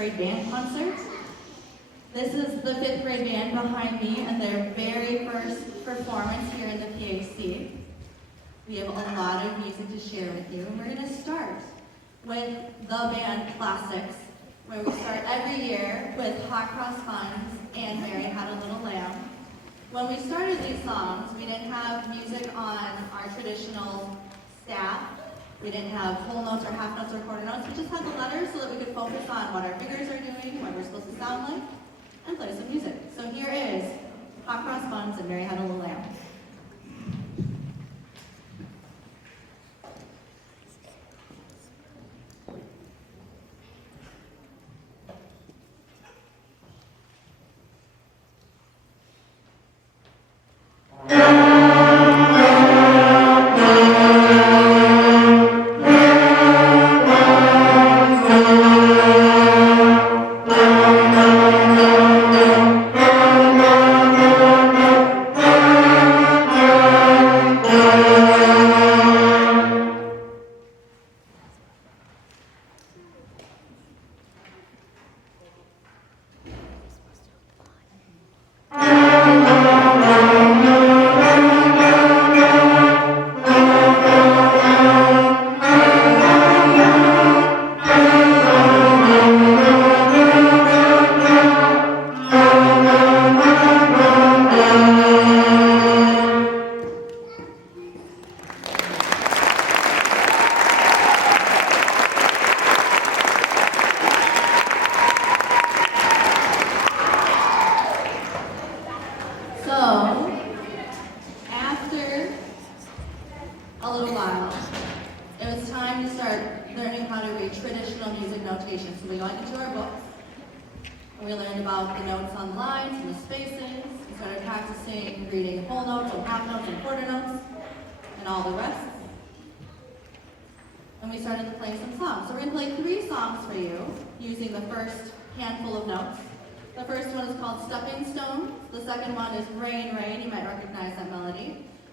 grade band concert. This is the 5th grade band behind me and their very first performance here in the PAC. We have a lot of music to share with you, and we're going to start with the band classics, where we start every year with Hot Cross Buns and Mary Had a Little Lamb. When we started these songs, we didn't have music on our traditional staff. We didn't have whole notes or half notes or quarter notes. We just had the letters so that we could focus on what our fingers are doing, what we're supposed to sound like, and play some music. So here is Hot Cross Buns and Mary Had a Little Lamb.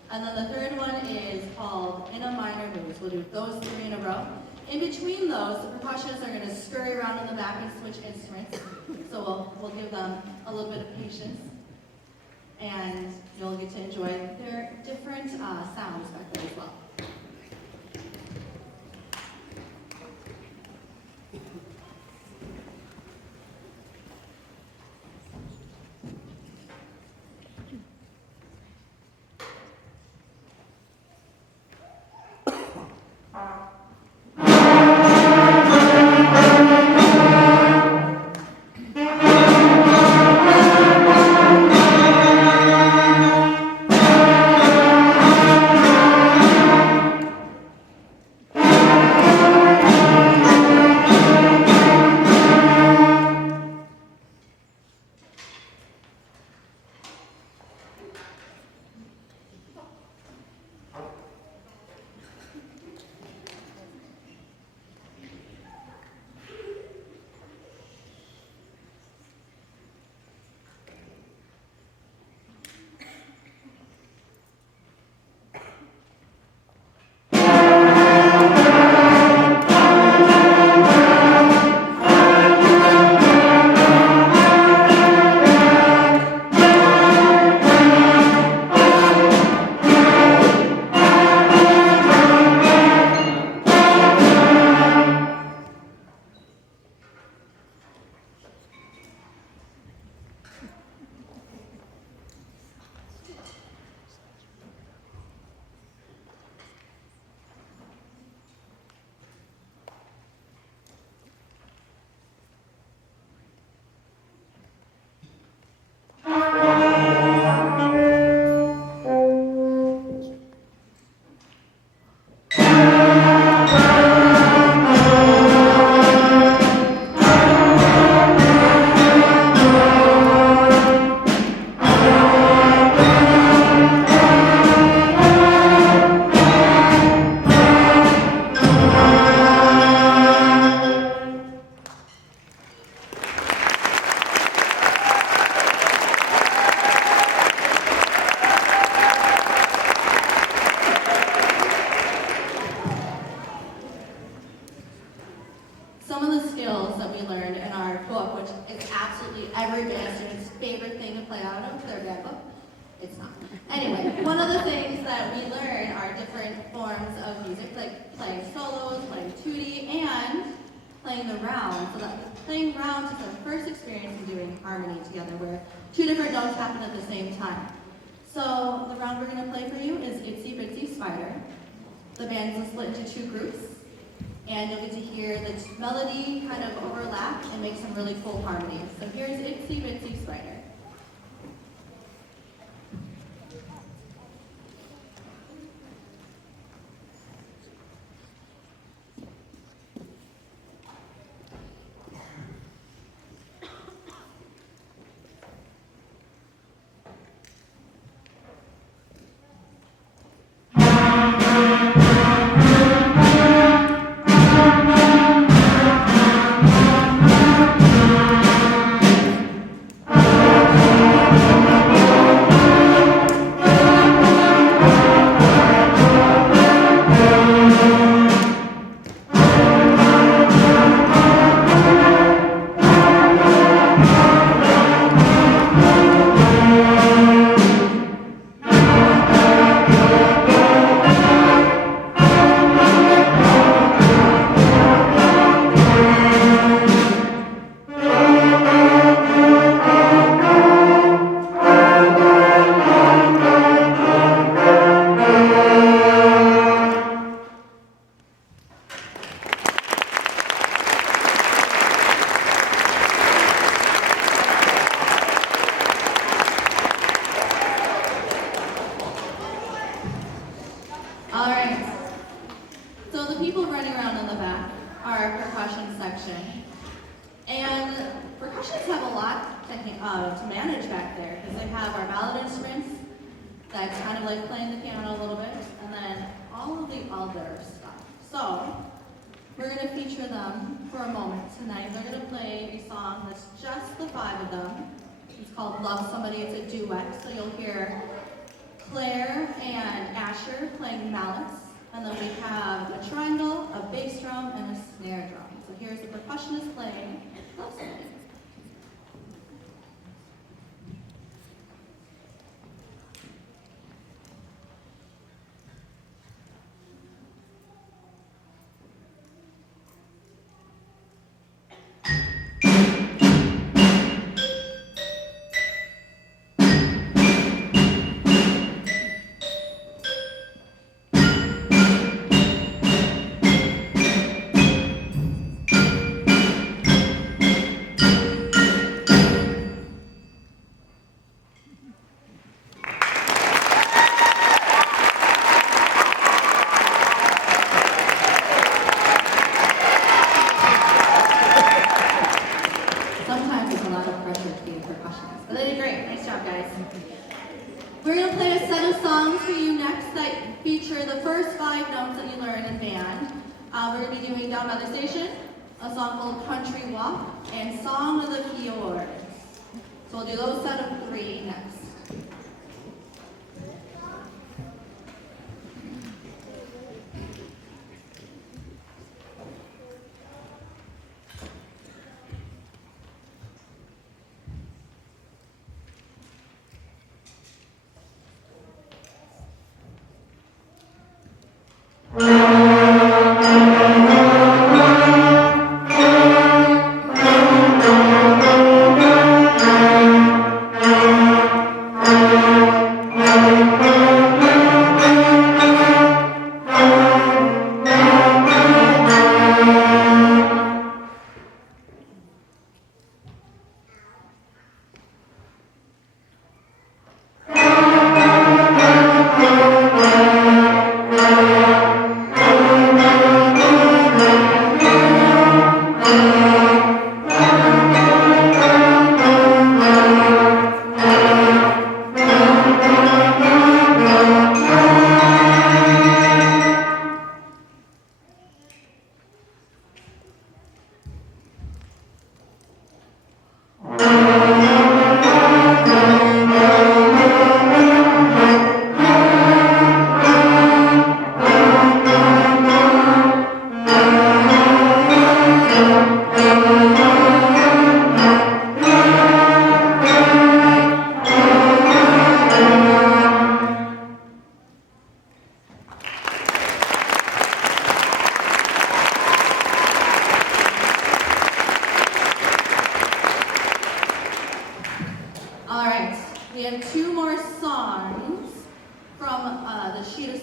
And then the third one is called In a Minor Moves. We'll do those 3 in a row. In between those, the percussionists are going to scurry around in the back and switch instruments. So we'll give them a little bit of patience. And you'll get to enjoy their different sounds back there as well. playing the round. So that playing rounds is our first experience in doing harmony together, where two different notes happen at the same time. So the round we're going to play for you is Itsy Bitsy Spider. The band is split into two groups, and you'll get to hear the melody kind of overlap and make some really cool harmonies. So here's Itsy Bitsy Spider. All right, so the people running around in the back are our percussion section. And percussionists have a lot to manage back there, because they have our ballad instruments, that's kind of like playing the piano a little bit, and then all of the other stuff. So, we're going to feature them for a moment tonight. They're going to play a song that's just the five of them. It's called Love Somebody. It's a duet, so you'll hear Claire and Asher playing mallets, and then we have a triangle, a bass drum, and a snare drum. So here's the percussionist playing Love Somebody. We're going to play a set of songs for you next that feature the first five notes that you learn in band. We're going to be doing Down by the Station, a song called Country Walk, and Song of the Fjords. So we'll do those set of three next.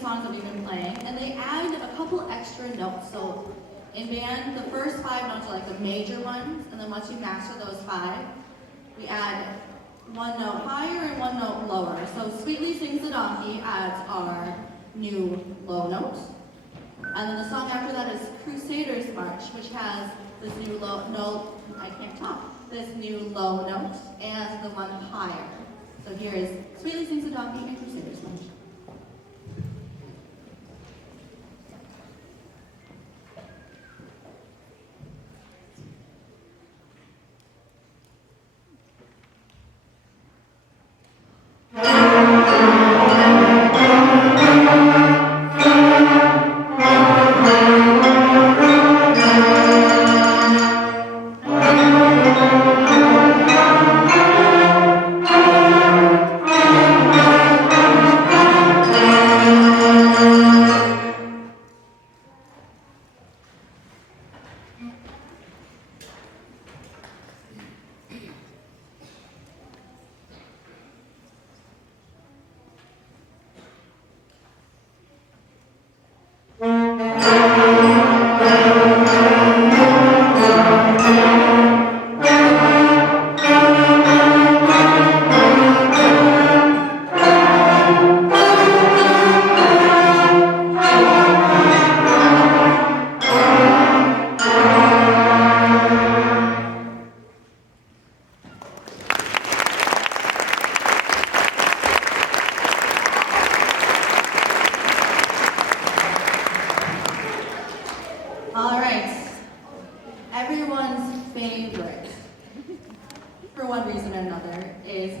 songs that we've been playing, and they add a couple extra notes. So in band, the first 5 notes are like the major ones, and then once you master those 5, we add 1 note higher and 1 note lower. So Sweetly Sings the Donkey adds our new low note. And then the song after that is Crusaders March, which has this new low note, I can't talk, this new low note, and the one higher. So here is Sweetly Sings the Donkey and Crusaders March. All right, everyone's favorite, for one reason or another, is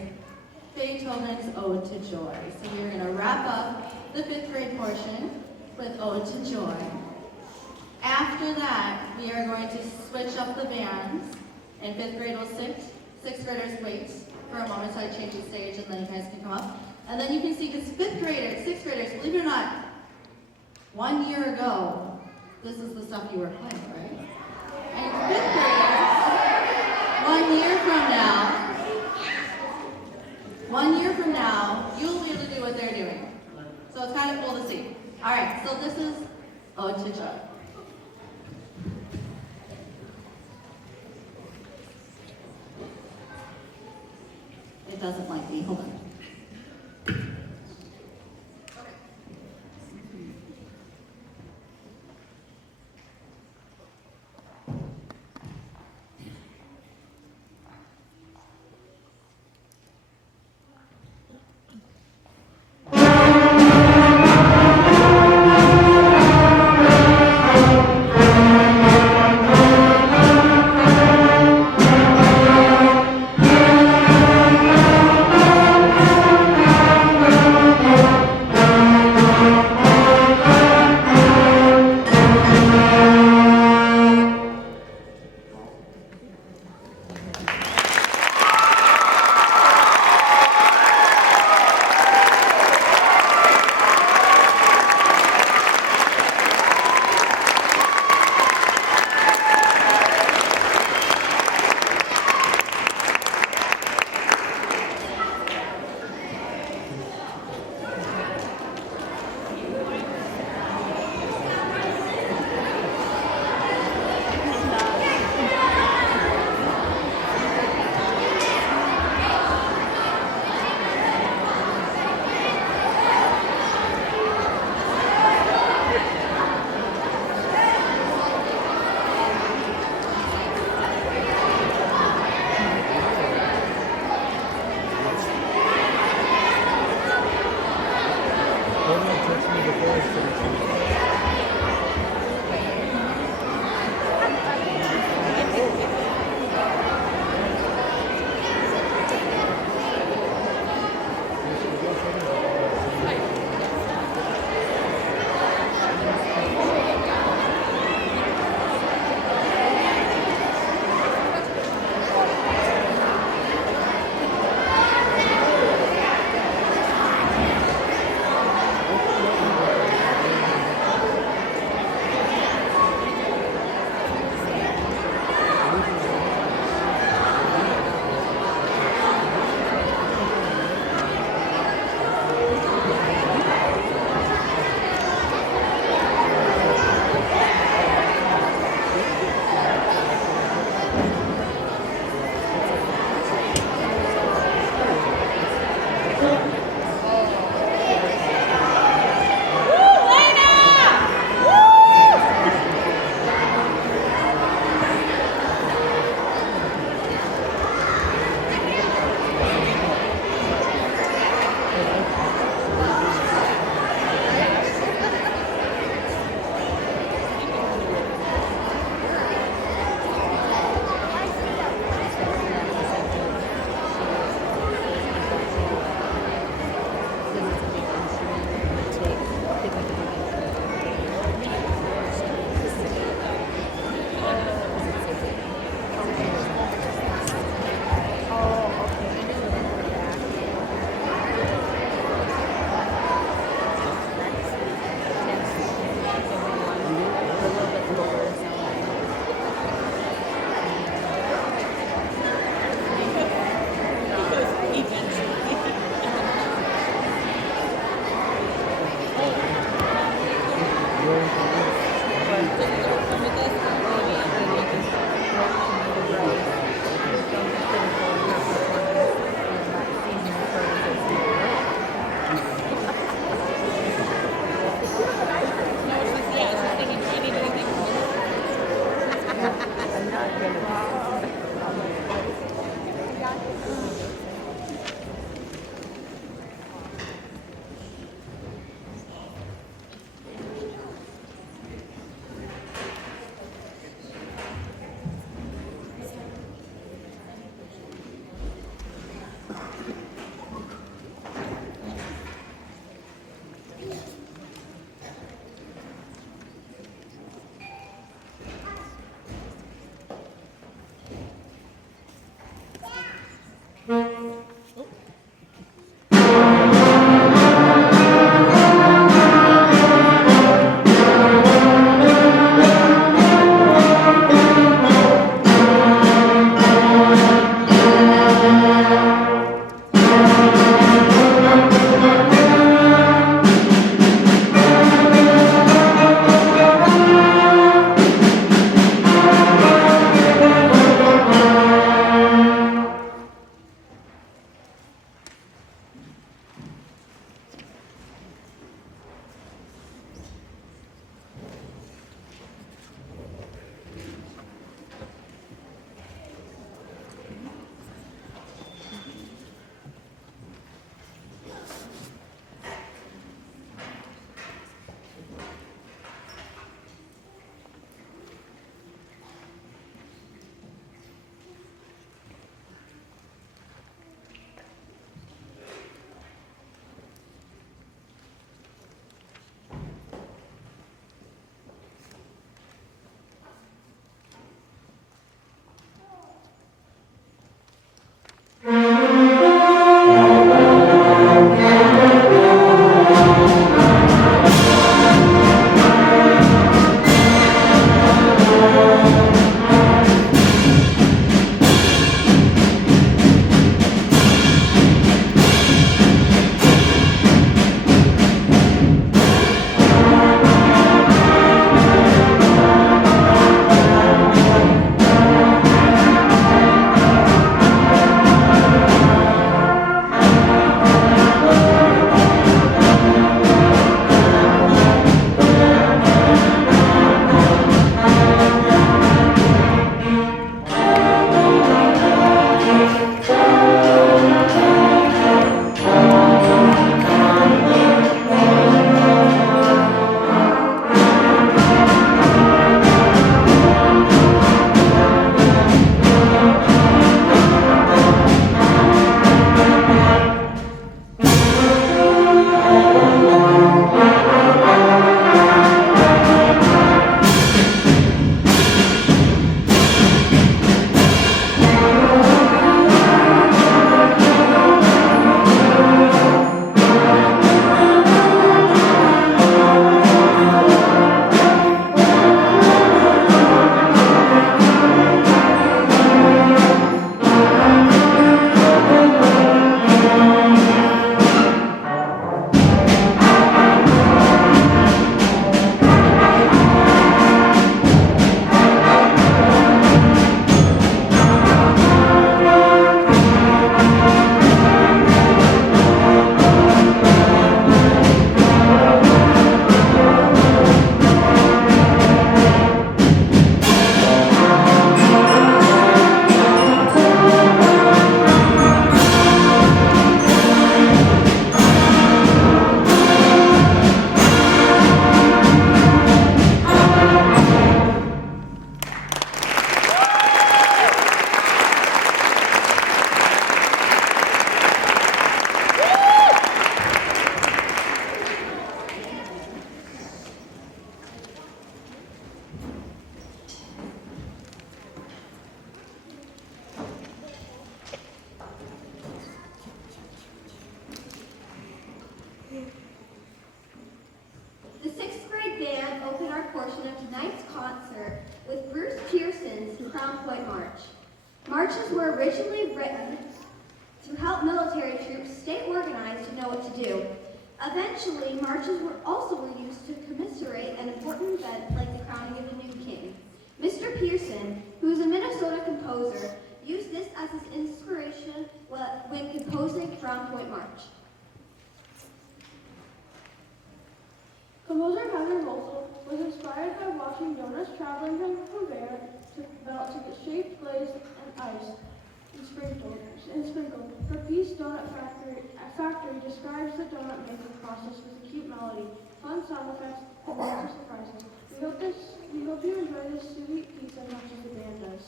Beethoven's Ode to Joy. So we're going to wrap up the 5th grade portion with Ode to Joy. After that, we are going to switch up the bands, and 5th grade will sit, 6th graders wait for a moment so I change the stage, and then you guys can come up. And then you can see, because 5th graders, 6th graders, believe it or not, 1 year ago, this is the stuff you were playing, right? And 5th graders, 1 year from now, 1 year from now, you'll be able to do what they're doing. So it's kind of cool to see. All right, so this is Ode to Joy. It doesn't like me, hold on. of tonight's concert with Bruce Pearson's Crown Point March. Marches were originally written to help military troops stay organized and know what to do. Eventually, marches were also used to commiserate an important event like the crowning of a new king. Mr. Pearson, who is a Minnesota composer, used this as his inspiration when composing Crown Point March. Composer Henry Russell was inspired by watching donuts traveling from a conveyor belt to get shaped, glazed, and iced and sprinkled. Her piece, Donut Factory describes the donut making process with a cute melody, fun sound effects, and lots of surprises. We hope you enjoy this sweet piece as much as the band does.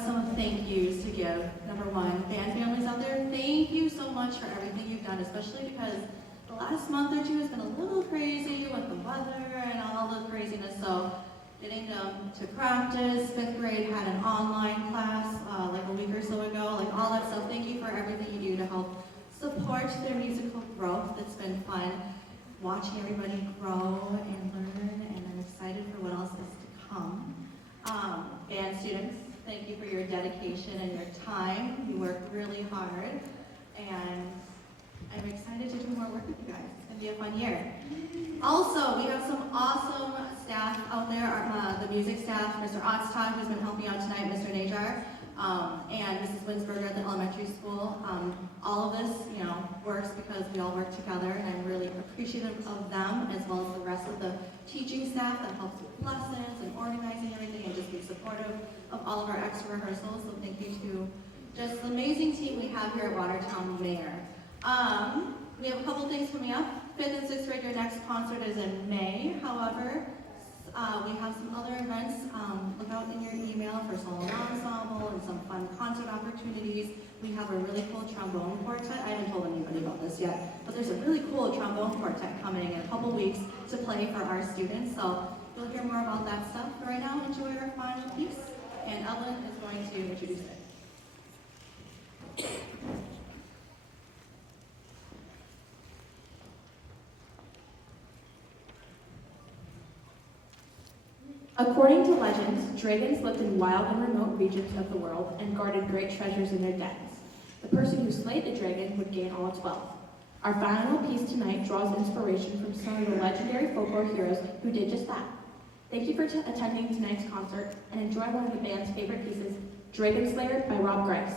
have some thank yous to give. Number one, band families out there, thank you so much for everything you've done, especially because the last month or two has been a little crazy with the weather and all the craziness. So getting them to practice, 5th grade had an online class like a week or so ago, like all that stuff. Thank you for everything you do to help support their musical growth. It's been fun watching everybody grow and learn, and I'm excited for what else is to come. Band students, thank you for your dedication and your time. You work really hard, and I'm excited to do more work with you guys. It's going to be a fun year. Also, we have some awesome staff out there. The music staff, Mr. Otztag, who's been helping out tonight, Mr. Najar, and Mrs. Winsberger at the elementary school. All of this, works because we all work together, and I'm really appreciative of them, as well as the rest of the teaching staff that helps with lessons and organizing everything and just be supportive of all of our extra rehearsals. So thank you to just the amazing team we have here at Watertown Mayor. We have a couple things coming up. 5th and 6th grade, your next concert is in May. However, we have some other events. Look out in your email for solo ensemble and some fun concert opportunities. We have a really cool trombone quartet. I haven't told anybody about this yet, but there's a really cool trombone quartet coming in a couple weeks to play for our students. So you'll hear more about that stuff. But right now, enjoy our final piece, and Evelyn is going to introduce it. According to legends, dragons lived in wild and remote regions of the world and guarded great treasures in their dens. The person who slayed the dragon would gain all its wealth. Our final piece tonight draws inspiration from some of the legendary folklore heroes who did just that. Thank you for attending tonight's concert, and enjoy one of the band's favorite pieces, Dragon Slayer by Rob Grice.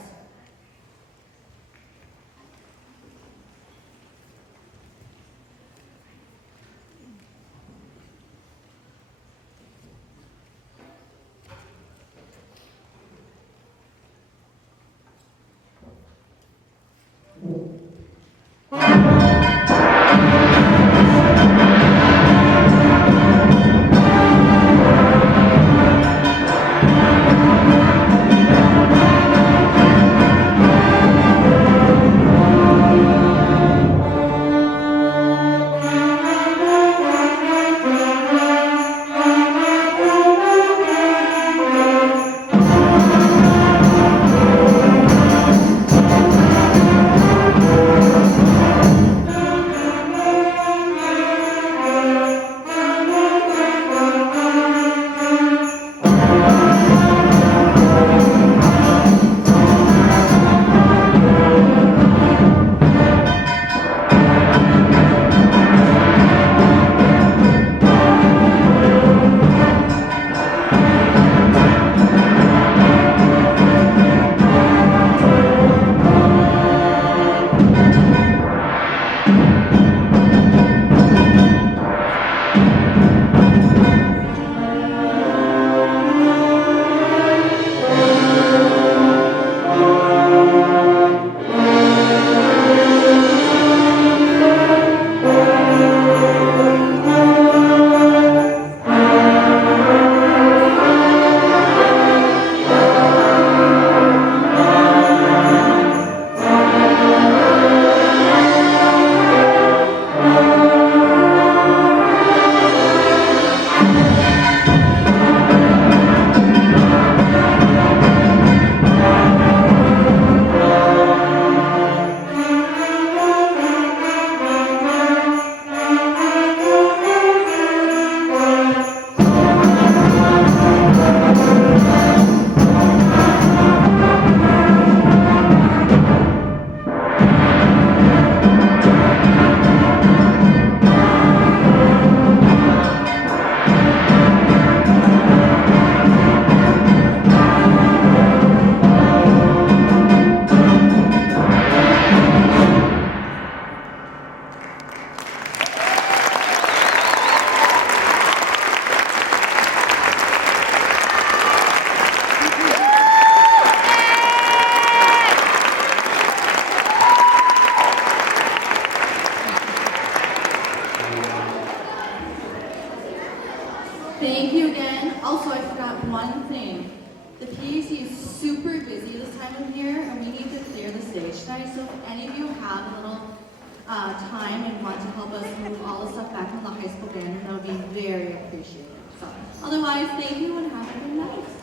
The PAC is super busy this time of year, and we need to clear the stage tonight. So if any of you have a little time and want to help us move all the stuff back in the high school band, that would be very appreciated. So, otherwise, thank you and have a good night.